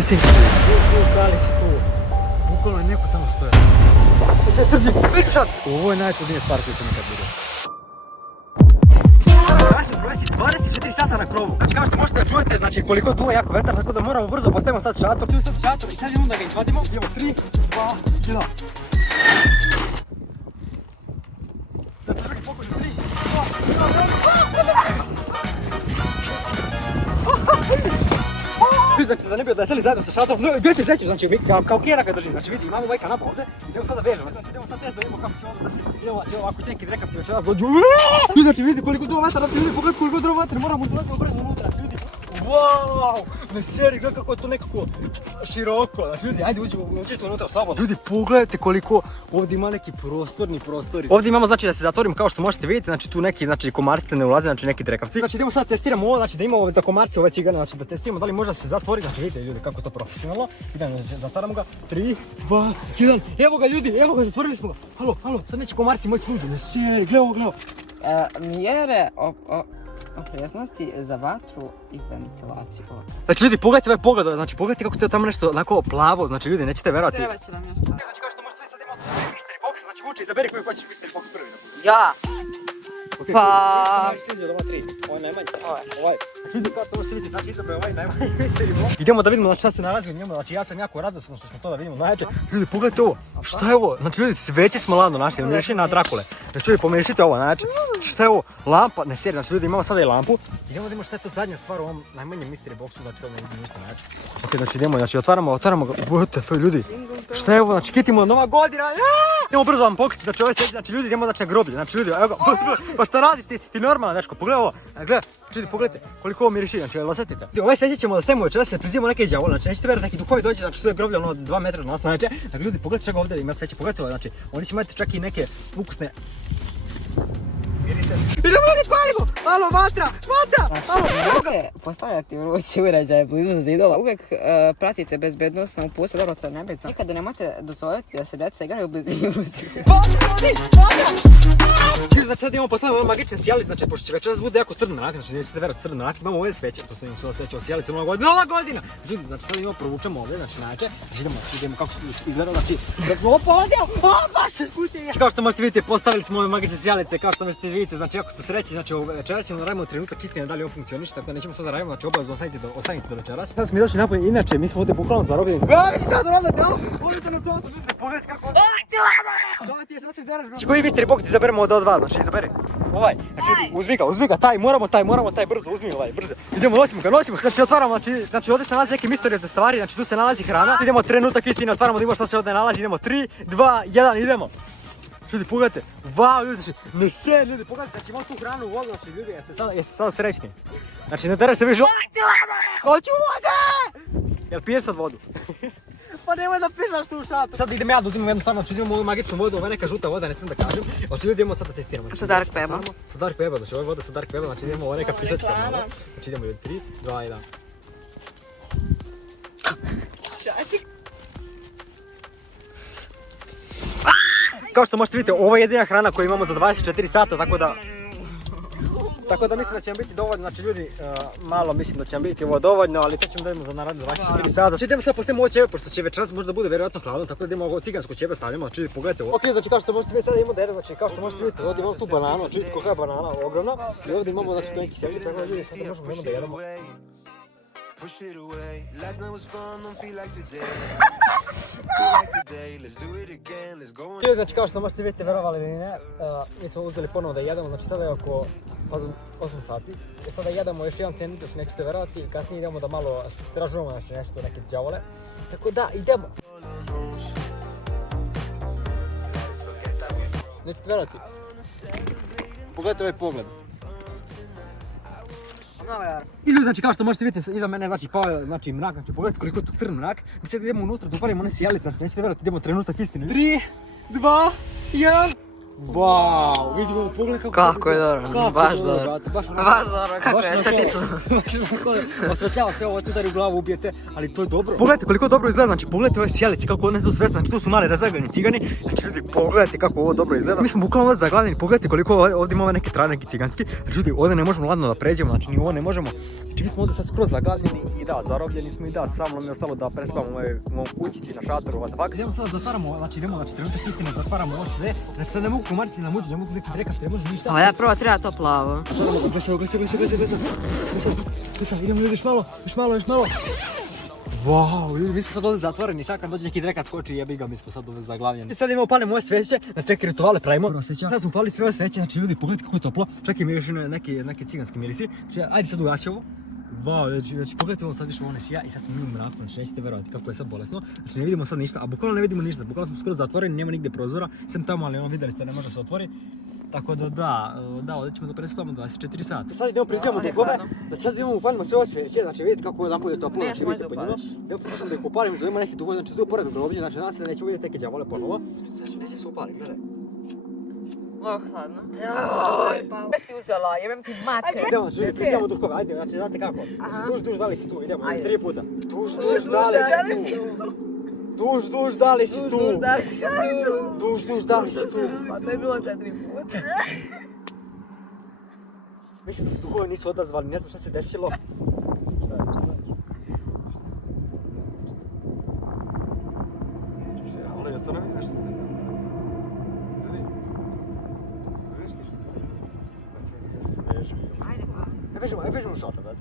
Čekaj sin. Još, da li si tu? Bukvalno je neko tamo stoja. I sad trži, vidiš šat! Ovo je najčudnija stvar koju sam nikad vidio. Našli provesti 24 sata na krovu. Znači kao što možete da čujete, znači koliko duva jako vetar, tako da moramo brzo postavimo sad šator. Tu je sad šator i sad idemo da ga izvadimo. Idemo 3, 2, 1. Da te neki pokušaj 3, 2, 1. Znači da ne bi odleteli zajedno sa šatorom, no gdje ćeš reći, znači mi kao kjera ga držim, znači vidi imamo ovaj kanap ovdje, idemo sada vežemo, znači idemo sad test da vidimo kako će ovdje držiti, idemo ovako će neki drekavci večeras dođu, znači vidi koliko drva vatra, znači vidi pogledaj koliko drva vatra, moramo ulazimo brzo unutra, vidi, wow, ne seri, gledaj kako je to nekako široko, znači vidi, ajde uđite unutra slobodno, ljudi pogledajte koliko ovdje ima neki prostorni prostori, ovdje imamo znači da se zatvorim kao što možete vidjeti, znači tu neki znači komarci ne ulaze, znači neki drekavci, znači idemo sad testiramo ovo, znači da imamo za komarce ove cigane, znači da testiramo da li može se zatvori, znači vidite ljudi kako je to profesionalno, idemo zatvaramo ga, 3, 2, 1, evo ga ljudi, evo ga, zatvorili smo ga, halo, sad neće komarci moći uđu, ne seri, gle ovo. Mjere opreznosti za vatru i ventilaciju. Znači ljudi, pogledajte ovaj pogled, znači pogledajte kako je tamo nešto onako plavo, znači ljudi, nećete verovati. Treba će nam još staviti. Znači kao što možete vidjeti sad imamo mystery box, znači Vuče izaberi koji hoćeš mystery box prvi. Ja! Okay, pa... Sam sviđa od ova 3, ovo je najmanji, ovaj. Znači vidi kao što možete vidjeti, znači izabere ovaj najmanji mystery box. Idemo da vidimo znači šta se nalazi u njemu, znači ja sam jako radostan što smo to da vidimo najjače. Ljudi, pogledajte ovo, šta je ovo? Znači ljudi, sveće smo ladno našli, miriši na Drakule. Znači ljudi, pomirišite ovo, znači šta je ovo? Lampa, ne seri, znači ljudi imamo sada i lampu. Idemo da vidimo šta je to zadnja stvar u ovom najmanjem mystery boxu, znači sad ne vidim ništa znači. Ok, znači idemo, znači otvaramo ga, WTF ljudi, šta je ovo, znači kitimo Nova godina, idemo brzo vam pokriti, znači ovaj sedi, znači ljudi idemo znači na groblje, znači ljudi, evo ga, pa šta radiš ti normalno, dečko, pogledaj ovo, gledaj, ljudi pogledajte koliko ovo miriši, znači osjetite. Ovaj sveće ćemo da stavimo večeras, da prizivamo neke đavole, znači nećete verovati neki duhovi dođe, znači tu je groblje ono 2 metra od nas, znači ljudi pogledajte čega ovdje ima sveće, pogledajte ovo, znači oni će imati čak i neke ukusne mirise. Idemo ljudi, palimo! Alo, vatra! Znači, mogu postavljati vrući uređaj blizu zidova. Uvijek pratite bezbednostno uputstva, dobro to je nebitno. Nikada nemojte dozvoliti da se djeca igraju u blizini vrućih. Znači sad imamo postavljamo magične sjelice, znači pošto će večeras bude jako crno mrak, znači nećete verovati crno mrak, imamo ove sveće, postavljamo su sveće o sjelice Nova godina! Znači sad imamo provučemo ovdje, znači najče, idemo kako što izgleda, znači baš se kuće. Kao što možete vidjeti, postavili smo ove magične sjelice, kao što možete vidjeti, znači jako smo srećni, znači večeras ćemo da radimo trenutak istine da li ovo funkcioniše, tako da nećemo sad da radimo, znači obavezno ostanite do večeras. Sad smo došli napolje, inače mi smo ovdje bukvalno zarobljeni. Pogledajte kako ovdje. Znači koji mystery box izaberemo od dva, znači izaberi. Ovaj, znači uzmi ga, moramo taj brzo, uzmi ovaj, brzo. Idemo, nosimo ga, znači otvaramo, znači ovdje se nalazi neke misteriozne stvari, znači tu se nalazi hrana. Idemo trenutak istine, otvaramo da vidimo šta se ovdje nalazi, idemo 3, 2, 1, idemo. Ljudi, pogledajte, wow, ljudi, znači, ne se, ljudi, pogledajte, znači imamo tu hranu u vodu, znači ljudi, jeste sada srećni. Znači ne teraš se više, hoću vode! Jel piješ sad vodu? Pa nemoj da pišaš tu u šatu. Sad idem ja da uzimam jednu stvarno, znači uzimam ovu magičnu vodu, ovo je neka žuta voda, ne smijem da kažem. Znači ljudi idemo sad da testiramo. Sa Dark Weba. Sa Dark Weba, znači ovo je voda sa Dark Weba, znači idemo ovo neka pišačka malo. Znači idemo ljudi, 3, 2, 1. Šačik. Kao što možete vidjeti, ovo je jedina hrana koju imamo za 24 sata, tako da mislim da će vam biti dovoljno, znači ljudi, malo mislim da će vam biti ovo dovoljno, ali to ćemo da idemo za naravno 24 sata. Znači idemo sad postavimo ovo ćebe, pošto će večeras možda bude vjerojatno hladno, tako da idemo ovo cigansko ćebe stavljamo, znači pogledajte ovo. Ok, znači kao što možete vidjeti sada imamo dere, znači kao što možete vidjeti, ovdje imamo tu bananu, znači vidite kolika je banana ogromna, i ovdje imamo znači to neki sjelice, tako da ljudi sada možemo da jedemo. Push it away. Last night was fun, don't feel like today. Feel like today. Let's do it again. Let's go. Znači kao što možete vidjeti, verovali ili ne, mi smo uzeli ponovo da jedemo, znači sada je oko 8 sati. I sada jedemo još jedan sendvič, nećete verovati, i kasnije idemo da malo istražujemo znači nešto, neke đavole. Tako da, idemo. Nećete verovati. Pogledajte ovaj pogled. I ljudi, znači kao što možete vidjeti, iza mene znači pao je znači mrak, znači pogledajte koliko je tu crn mrak. Mi sad idemo unutra da uparimo one sjelice, znači nećete verovati, idemo trenutak istine. 3, 2, 1. Wow, vidi ovo, pogledaj Kako je dobro, baš dobro. brate, baš dobro, kako je estetično. Osvetljava sve ovo, ti udari u glavu, ubijete, ali to je dobro. Pogledajte koliko dobro izgleda, znači pogledajte ove sjelice, kako one tu sve, znači tu su mali razlagani cigani, znači ljudi pogledajte kako ovo dobro izgleda. Mi smo bukvalno ovdje zaglavljeni, pogledajte koliko ovdje ima ove neke trave, neki ciganski, znači ljudi ovdje ne možemo ladno da pređemo, znači ni ovo ne možemo. Znači mi smo ovdje sad skroz zaglavljeni i da, zarobljeni smo i da, samo nam je ostalo da prespavamo u mojom kućici na šatoru, what the fuck. Idemo sad zatvaramo, znači idemo, znači trenutak istine zatvaramo ovo sve, znači sad ne mogu komarci na muđi, ne mogu neki drekac, ne može ništa. A ja prvo treba to plavo. Glesaj, idemo ljudi još malo. Wow, ljudi, mi smo sad ovdje zatvoreni, sad kad dođe neki drekac skoči, jebi ga, mi smo sad ovdje zaglavljeni. Sad idemo upalimo ove sveće, na čekaj rituale pravimo. Sad smo upali sve ove sveće, znači ljudi, pogledajte kako je toplo, čak i miriši neki ciganski mirisi. Znači, ajde sad ugasi ovo. Wow, znači pogledajte ovo sad više ovo ne sija i sad smo mi u mraku, znači nećete verovati kako je sad bolesno. Znači ne vidimo sad ništa, a bukvalno ne vidimo ništa, bukvalno smo skoro zatvoreni, nema nigdje prozora, sem tamo, ali vidjeli ste, ne može se otvori. Tako da, ovdje ćemo da prespavamo 24 sata. Sad idemo prizivamo duhove, znači sad idemo upalimo sve ove sveće, znači vidite kako je napolje toplo, znači vidite po njima. Idemo pokušamo da ih upalimo, zovemo neki duhove, znači tu pored groblje, znači nas se nećemo vidjeti neke đavole ponovo. Znači neće se upali, gledaj. Mnogo hladno. Joj, si uzela, jebem ti mater. Idemo, ljudi, prizivamo duhove, ajde, znači znate kako. Duž, da li si tu, idemo, 3 puta. Duž, da li si tu. Duž, da li si tu? Duž, da li si tu? Pa to je bilo 4 puta. Mislim da se duhovi nisu odazvali, ne znam šta se desilo. Šta je? Ali ja stvarno vidim nešto se desilo. Ajde pa. Aj bežimo šalta, brate.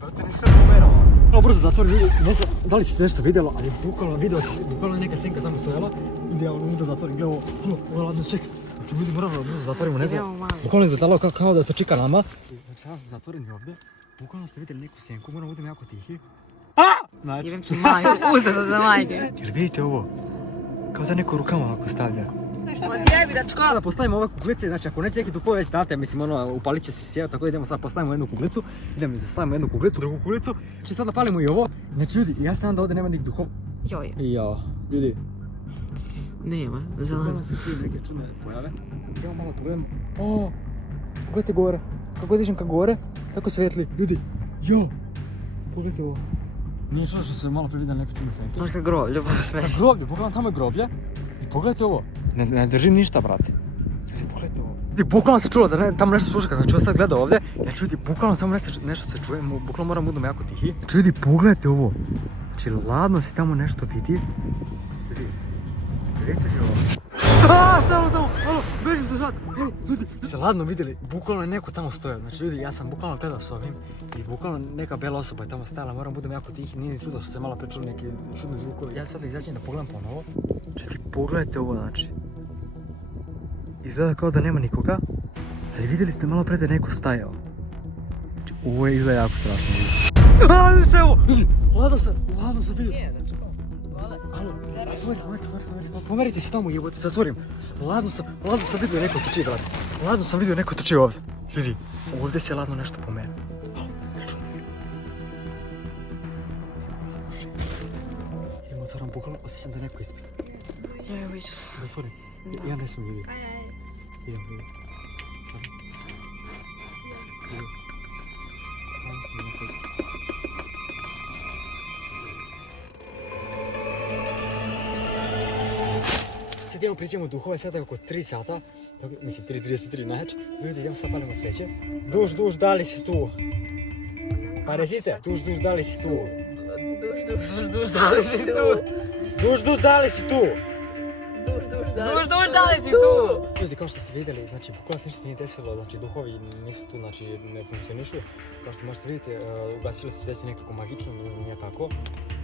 Brate, nešto sam pomerao. Malo brzo zatvori, ljudi, ne znam da li si se nešto vidjelo, ali bukvalno je neka senka tamo stojala. Ljudi, ja da zatvorim, gledaj ovo ladno čeka. Znači, ljudi, moramo da brzo zatvorimo, ne znam. Bukvalno je dodalo kao da to čeka nama. Znači, sada smo zatvoreni ovdje. Bukvalno ste vidjeli neku senku, moramo budem jako tihi. Znači. Jebem ti majku, uzeo sam za majke. Jer vidite ovo, kao da neko rukama ovako stavlja. Odjebidačko. Da postavimo ove kuglice, znači ako neće neki duhove već date, mislim upalit će se sjeo, tako da idemo sad postavimo jednu kuglicu, idemo da stavimo jednu kuglicu, drugu kuglicu, znači sad napalimo i ovo, znači ljudi, ja znam da ovdje nema nikih duhova. Joj. Jao, ljudi. Nema, zeleno. Pogledam se tu neke čudne pojave, idemo malo pogledamo, pogledajte gore, kako dižem ka gore, tako svetli, ljudi, pogledajte ovo. Nije čudo što se malo prividjeli neke čudne senke. Neka groblje, bo sve. Groblje, pogledam tamo je groblje i pogledajte ovo. Ne držim ništa, brate. Ljudi, pogledajte ovo. Ljudi, bukvalno se čulo da tamo nešto sluša, kada čuo sad gleda ovdje. Znači, ljudi, bukvalno tamo nešto se čuje, bukvalno moram budemo jako tihi. Znači, ljudi, pogledajte ovo. Znači, ladno se tamo nešto vidi. Ljudi, vidite li ovo? Tamo, alo, bežim se žad. Ljudi, se ladno vidjeli, bukvalno je neko tamo stojao. Znači, ljudi, ja sam bukvalno gledao s ovim i bukvalno neka bela osoba je tamo stajala, moram budem jako tihi, nije ni čudo što se malo prečuli neki čudni zvukovi. Ja sad izađem da pogledam ponovo. Znači, pogledajte ovo, znači. Izgleda kao da nema nikoga, ali vidjeli ste malo pre da je neko stajao. Znači, ovo je izgleda jako strašno. Vidite se ovo! Ljudi, ladno sam vidio. Alo, pomerite se tamo, jebote, zatvorim. Ladno sam vidio neko trči, brate. Ladno sam vidio neko trči ovdje. Ljudi, ovdje se ladno nešto pomeri. Idemo, otvaram bukvalno, osjećam da je neko ispred. Evo, iću se. Da otvorim. Ja ne smijem vidjeti. Idem. Sad idemo priđemo duhove, sada je oko 3 sata, mislim 3:33 najveće. Ljudi, idemo sad palimo sveće. Duž, da li si tu? Pa recite, duž, da li si tu? Duž, da li si tu? Duž, da li si tu? Da li si tu? Ljudi, kao što ste vidjeli, znači bukvalno se ništa nije desilo, znači duhovi nisu tu, znači ne funkcionišu. Kao što možete vidjeti, ugasilo se sveće nekako magično, nijakako.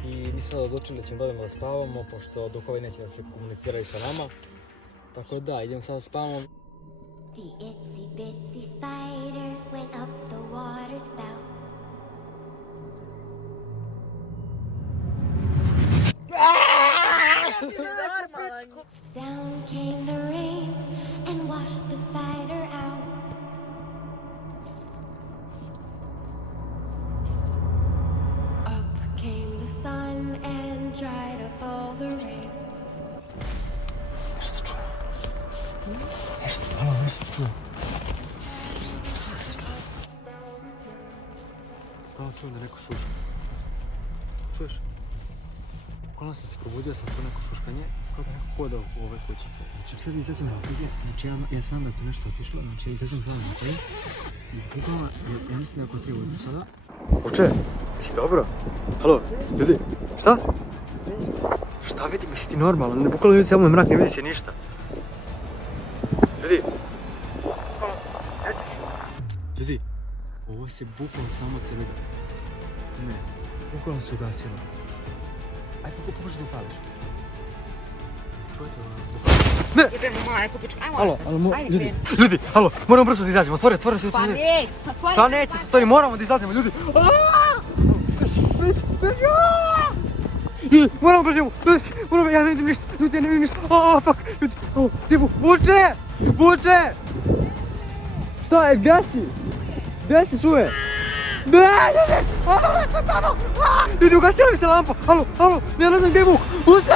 I mi smo sada odlučili da ćemo dodamo da spavamo, pošto duhovi neće da se komuniciraju sa nama. Tako da, idemo sada da spavamo. The itsy bitsy spider went up the water spout. Down came the rain and washed the spider out. Up came the sun and dried up all the rain. Nešto. Kao čujem da neko šuška. Čuješ? Bukvalno sam se probudio, sam čuo neko šuškanje, kao da neko hoda u ove kućice. Znači sad izađem napolje, znači ja sam da tu nešto otišlo, znači izađem sada napolje. I bukvalno, ja mislim da je oko 3 ujutro sada. Oče, si dobro? Halo, ljudi, šta? Šta vidi, misli ti normalno? Ne, bukvalno ljudi, samo je mrak, ne vidi se ništa. Ljudi, ljudi, ovo se bukvalno samo od sebe. Ne, bukvalno se ugasilo. Ajde, pokušaj da upališ. Čujete ovo? Ne! Idemo malo, neko pička, ajmo. Halo, Ajde, ljudi, halo, moramo brzo da izađemo, otvori. Pa neće, satvori. Šta neće, satvori, moramo da izađemo, ljudi. Ljudi, moramo brzo, ja ne vidim ništa, ljudi, ja ne vidim ništa. Fuck, ljudi, Tifu, Vuče! Šta je, gdje si? Gdje si, čuje? Ne! Ljudi, ugasila mi se lampa, halo, ja ne znam gdje je Vuk, Vuče!